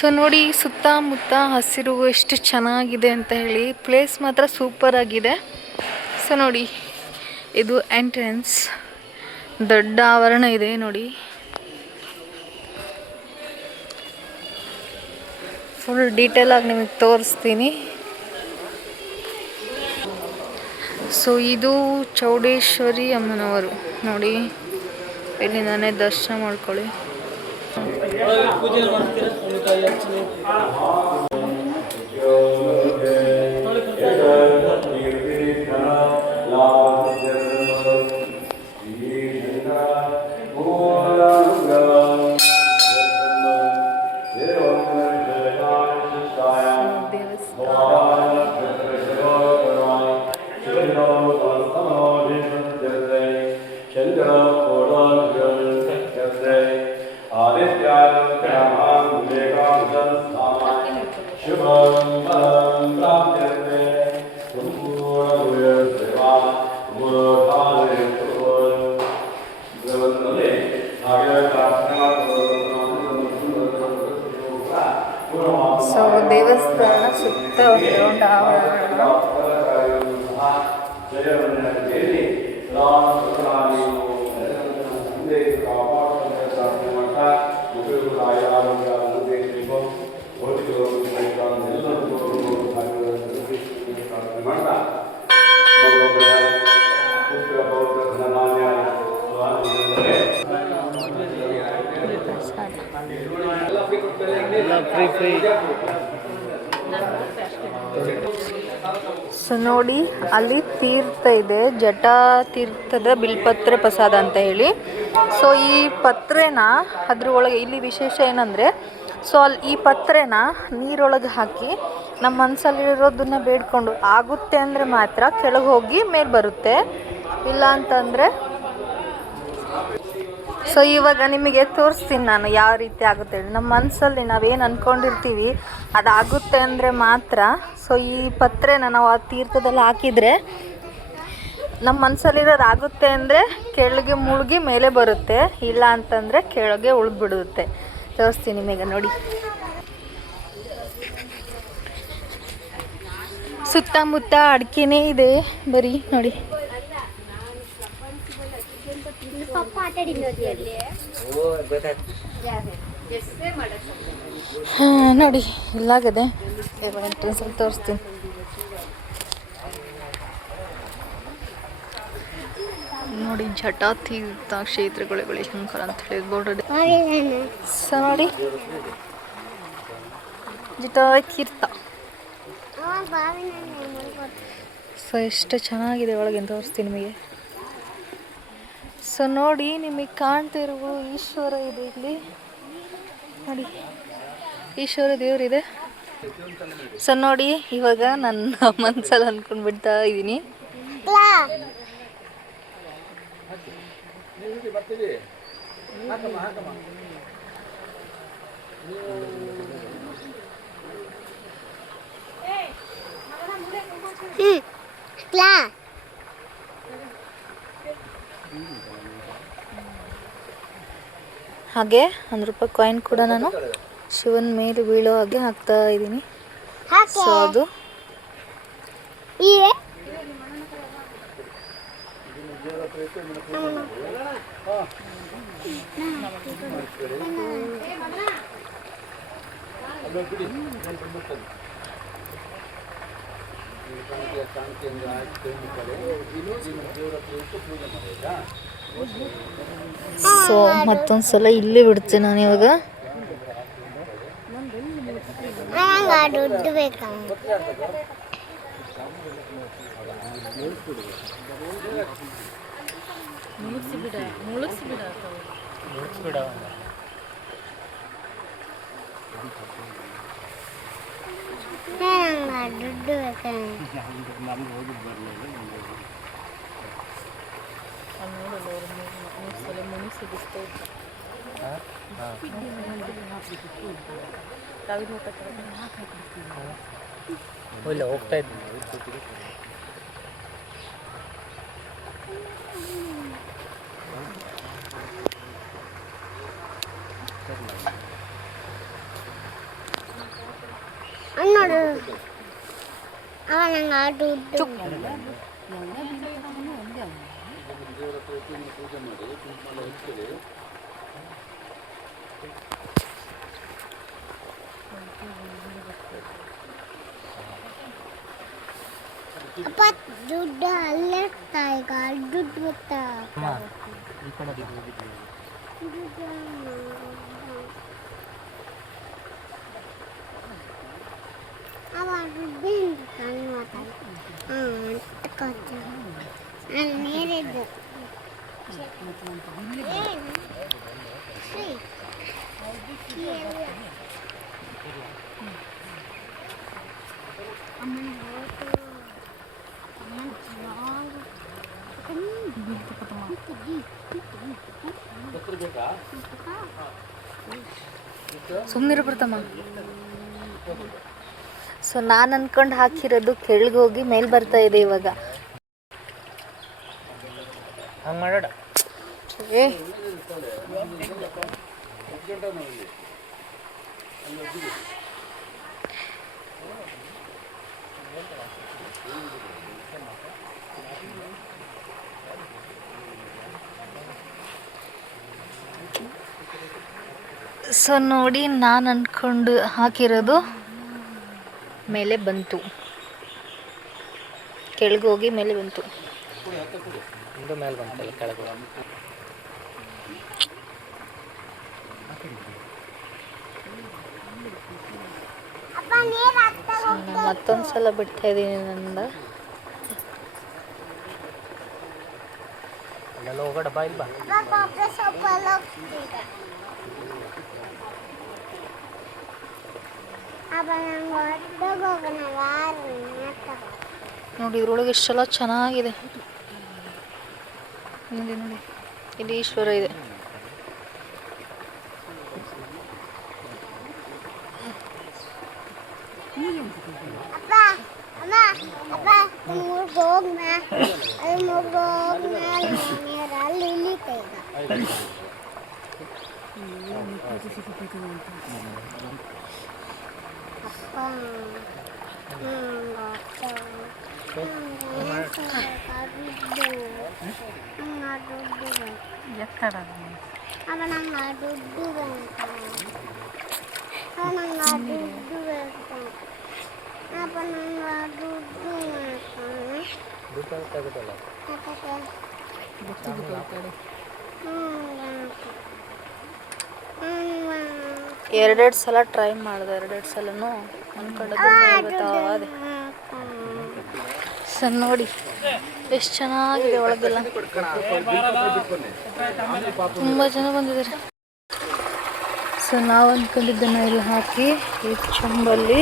So ನೋಡಿ ಸುತ್ತಮುತ್ತ ಹಸಿರು ಎಷ್ಟು ಚೆನ್ನಾಗಿದೆ ಅಂತ ಹೇಳಿ. ಪ್ಲೇಸ್ ಮಾತ್ರ ಸೂಪರ್ ಆಗಿದೆ. ಸೊ ನೋಡಿ ಇದು ಎಂಟ್ರೆನ್ಸ್, ದೊಡ್ಡ ಆವರಣ ಇದೆ ನೋಡಿ. ಫುಲ್ ಡೀಟೇಲ್ ಆಗಿ ನಿಮಗೆ ತೋರಿಸ್ತೀನಿ. ಸೊ ಇದು ಚೌಡೇಶ್ವರಿ ಅಮ್ಮನವರು ನೋಡಿ, ಇಲ್ಲಿಂದಾನೆ ದರ್ಶನ ಮಾಡ್ಕೊಳ್ಳಿ. ಸೊ ದೇವಸ್ಥಾನ ಸುತ್ತ ಒಂದು ಆವರಣ. ಸೊ ನೋಡಿ ಅಲ್ಲಿ ತೀರ್ಥ ಇದೆ, ಜಟಾ ತೀರ್ಥದ ಬಿಲ್ಪತ್ರೆ ಪ್ರಸಾದ ಅಂತ ಹೇಳಿ. ಸೊ ಈ ಪತ್ರೆನ ಅದ್ರೊಳಗೆ ಇಲ್ಲಿ ವಿಶೇಷ ಏನಂದರೆ, ಸೊ ಅಲ್ಲಿ ಈ ಪತ್ರೆನ ನೀರೊಳಗೆ ಹಾಕಿ ನಮ್ಮ ಮನಸ್ಸಲ್ಲಿರೋದನ್ನ ಬೇಡ್ಕೊಂಡು ಆಗುತ್ತೆ ಅಂದರೆ ಮಾತ್ರ ಕೆಳಗೆ ಹೋಗಿ ಮೇಲೆ ಬರುತ್ತೆ, ಇಲ್ಲ ಅಂತಂದರೆ. ಸೊ ಇವಾಗ ನಿಮಗೆ ತೋರಿಸ್ತೀನಿ ನಾನು ಯಾವ ರೀತಿ ಆಗುತ್ತೆ ಹೇಳಿ. ನಮ್ಮ ಮನಸ್ಸಲ್ಲಿ ನಾವೇನು ಅಂದ್ಕೊಂಡಿರ್ತೀವಿ ಅದಾಗುತ್ತೆ ಅಂದರೆ ಮಾತ್ರ. ಸೊ ಈ ಪತ್ರೆನ ನಾವು ಆ ತೀರ್ಥದಲ್ಲಿ ಹಾಕಿದರೆ ನಮ್ಮ ಮನಸ್ಸಲ್ಲಿರೋದು ಆಗುತ್ತೆ ಅಂದರೆ ಕೆಳಗೆ ಮುಳುಗಿ ಮೇಲೆ ಬರುತ್ತೆ, ಇಲ್ಲ ಅಂತಂದರೆ ಕೆಳಗೆ ಉಳಿದ್ಬಿಡುತ್ತೆ. ತೋರಿಸ್ತೀನಿ ನಿಮಗೆ ನೋಡಿ. ಸುತ್ತಮುತ್ತ ಅಡಿಕೆನೇ ಇದೆ ಬರೀ ನೋಡಿ. ನೋಡಿ ಇಲ್ಲಾಗದೆ, ಎಂಟ್ರೆನ್ಸಲ್ಲಿ ತೋರಿಸ್ತೀನಿ. ನೋಡಿ ಜಟಾ ತೀರ್ಥ ಕ್ಷೇತ್ರಗಳು ಶಂಕರ ಅಂತ ಹೇಳಿ ಬೋರ್ಡ್ ಇದೆ. ಸೊ ನೋಡಿ ಜಟಾ ತೀರ್ಥ. ಸೊ ಎಷ್ಟು ಚೆನ್ನಾಗಿದೆ ಒಳಗೆ ತೋರಿಸ್ತೀನಿ ನಿಮಗೆ. ಸೊ ನೋಡಿ ನಿಮಗೆ ಕಾಣ್ತಿರುವ ಈಶ್ವರ ಇದೆ ಇಲ್ಲಿ ನೋಡಿ, ಈಶ್ವರ ದೇವರಿದೆ. ಸೊ ನೋಡಿ ಇವಾಗ ನನ್ನ ಮನಸ್ಸಲ್ಲಿ ಅಂದ್ಕೊಂಡು ಬಿಡ್ತಾ ಇದ್ದೀನಿ. ಹಾಗೆ 1 ರೂಪಾಯಿ ಕಾಯಿನ್ ಕೂಡ ನಾನು ಶಿವನ ಮೇಲೆ ಬೀಳೋ ಹಾಗೆ ಹಾಕ್ತಾ ಇದ್ದೀನಿ. ಸೊ ಅದು ಸೊ ಮತ್ತೊಂದ್ಸಲ ಇಲ್ಲಿ ಬಿಡ್ತೀನಿ ನಾನು ಇವಾಗ. ದುಡ್ಡು ಬೇಕಾ? ದುಡ್ಡು ಬೇಕಾ? ಇಲ್ಲ ಹೋಗ್ತಾ ಇದ್ದೀನಿ. ಅನ್ನೋಡು ಅವನಂಗೆ ಆಟು ಅಪ್ಪ ದುಡ್ಡು ಅಲ್ಲಿರ್ತಾ ಈಗ ದುಡ್ಡು ಗೊತ್ತಾ ಅವ ದುಡ್ಡು ನಾನು ನೀರಿದ್ದು ಸುಮ್ಮನಿರು ಪ್ರಥಮ. ಸೊ ನಾನು ಅನ್ಕೊಂಡು ಹಾಕಿರೋದು ಕೆಳಗೆ ಹೋಗಿ ಮೇಲೆ ಬರ್ತಾ ಇದೆ ಇವಾಗ. ಏ ಸೊ ನೋಡಿ, ನಾನು ಅಂದ್ಕೊಂಡು ಹಾಕಿರೋದು ಮೇಲೆ ಬಂತು, ಕೆಳಗೆ ಹೋಗಿ ಮೇಲೆ ಬಂತು. ಮತ್ತೊಂದು ಸಲ ಬಿಡ್ತಾ ಇದ್ದೀನಿ ನಂದ. ನೋಡಿ ಇದ್ರೊಳಗೆ ಎಷ್ಟೆಲ್ಲ ಚೆನ್ನಾಗಿದೆ. ನೋಡಿ ನೋಡಿ, ಇಲ್ಲಿ ಈಶ್ವರ ಇದೆ. ಎರಡೆರಡು ಸಲ ಟ್ರೈ ಮಾಡಿದೆ, ಎರಡೆರಡು ಸಲನೂ ಅನ್ಕೊಂಡದ್ದು ಅದೇ. ಸರ್ ನೋಡಿ ಎಷ್ಟು ಚೆನ್ನಾಗಿದೆ, ಒಳಗೆಲ್ಲ ತುಂಬ ಜನ ಬಂದಿದ್ದಾರೆ. ಸೊ ನಾವು ಅಂದ್ಕೊಂಡಿದ್ದನ್ನು ಇಲ್ಲಿ ಹಾಕಿ ಈ ಚೊಂಬಲ್ಲಿ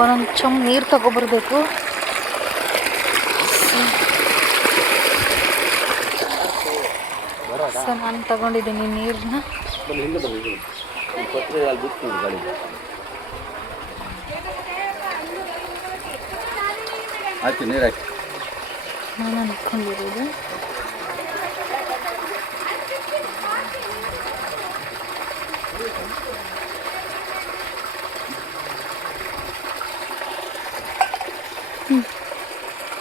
ಒಂದೊಂದು ಚೊಂಬು ನೀರು ತಗೊಬರ್ಬೇಕು. ಸೊ ನಾನು ತಗೊಂಡಿದ್ದೀನಿ ನೀರನ್ನ. ನಾನು ಅಂದ್ಕೊಂಡಿರೋದು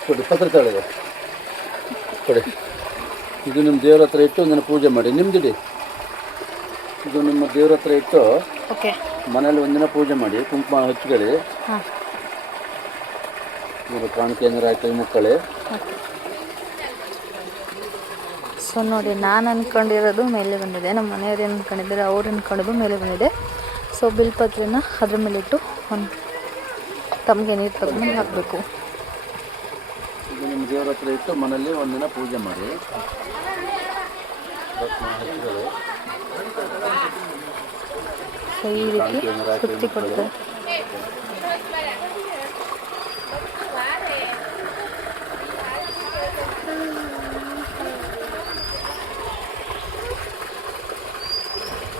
ಕೊಡಿ, ಪತ್ರ ತಗೊಳ್ಳಿ ಕೊಡಿ. ಇದು ನಿಮ್ಮ ದೇವ್ರ ಹತ್ರ ಇಟ್ಟು ಒಂದಿನ ಪೂಜೆ ಮಾಡಿ. ನಿಮ್ದಿಡಿ, ಇದು ನಿಮ್ಮ ದೇವ್ರ ಹತ್ರ ಇಟ್ಟು ಮನೇಲಿ ಒಂದಿನ ಪೂಜೆ ಮಾಡಿ, ಕುಂಕುಮ ಹಚ್ಕೊಳ್ಳಿ, ಕಾಣಿಕೆ ಏನಾರು ಹಾಕಿ ಮುಕ್ಕಳಿ. ಸೊ ನೋಡಿ, ನಾನು ಅಂದ್ಕೊಂಡಿರೋದು ಮೇಲೆ ಬಂದಿದೆ, ನಮ್ಮ ಮನೆಯವ್ರು ಏನು ಅಂದ್ಕೊಂಡಿದ್ದಾರೆ, ಅವ್ರು ಅಂದ್ಕೊಂಡಿದ್ದು ಮೇಲೆ ಬಂದಿದೆ. ಸೊ ಬಿಲ್ಪತ್ರೆನ ಅದ್ರ ಮೇಲೆ ಇಟ್ಟು ಒಂದು ತಮಗೆ ನೀರು ತಗೊಂಡು ಹಾಕಬೇಕು. ಇದು ನಿಮ್ಮ ದೇವ್ರ ಹತ್ರ ಇಟ್ಟು ಮನೇಲಿ ಒಂದಿನ ಪೂಜೆ ಮಾಡಿ. ಸೊ ಈ ರೀತಿ ಸುತ್ತಿ ಕೊಡ್ತಾರೆ.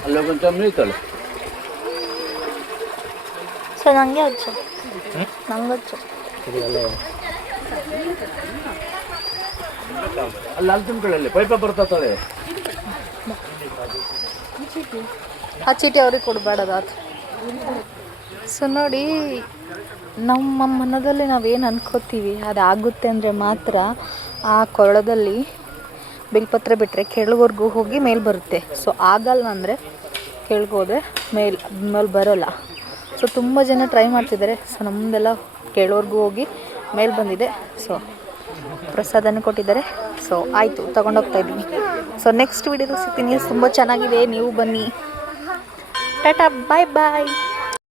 ಅಲ್ಲ ಕೊಂಚ ಮೀತಳೆ. ಸೊ ನನಗೆ ಹಚ್ಚು, ನಂಗೆ ಹಚ್ಚು. ಅಲ್ಲಿ ಅಲ್ಲಿ ತುಂಬ್ಕೊಳ್ಳಿ, ಪೈಪ ಬರ್ತದೆ. ಆ ಚೀಟಿ ಅವ್ರಿಗೆ ಕೊಡಬೇಡದು ಆತು. ಸೊ ನೋಡಿ, ನಮ್ಮ ಮನದಲ್ಲಿ ನಾವೇನು ಅನ್ಕೋತೀವಿ ಅದಾಗುತ್ತೆ ಅಂದರೆ ಮಾತ್ರ ಆ ಕೊಳದಲ್ಲಿ ಬಿಲ್ಪತ್ರೆ ಬಿಟ್ಟರೆ ಕೆಳವರೆಗೂ ಹೋಗಿ ಮೇಲೆ ಬರುತ್ತೆ. ಸೊ ಆಗಲ್ಲ ಅಂದರೆ ಕೆಳಗೋದ್ರೆ ಮೇಲೆ ಬರೋಲ್ಲ. ಸೊ ತುಂಬ ಜನ ಟ್ರೈ ಮಾಡ್ತಿದ್ದಾರೆ. ಸೊ ನಮ್ಮದೆಲ್ಲ ಕೆಳವರೆಗೂ ಹೋಗಿ ಮೇಲೆ ಬಂದಿದೆ. ಸೊ ಪ್ರಸಾದನ ಕೊಟ್ಟಿದ್ದಾರೆ. ಸೊ ಆಯಿತು, ತೊಗೊಂಡೋಗ್ತಾ ಇದ್ದೀನಿ. ಸೊ ನೆಕ್ಸ್ಟ್ ವೀಡಿಯೋದಲ್ಲಿ ಸಿಗ್ತೀನಿ. ತುಂಬ ಚೆನ್ನಾಗಿದೆ, ನೀವು ಬನ್ನಿ. ಟಾಟಾ, ಬಾಯ್ ಬಾಯ್.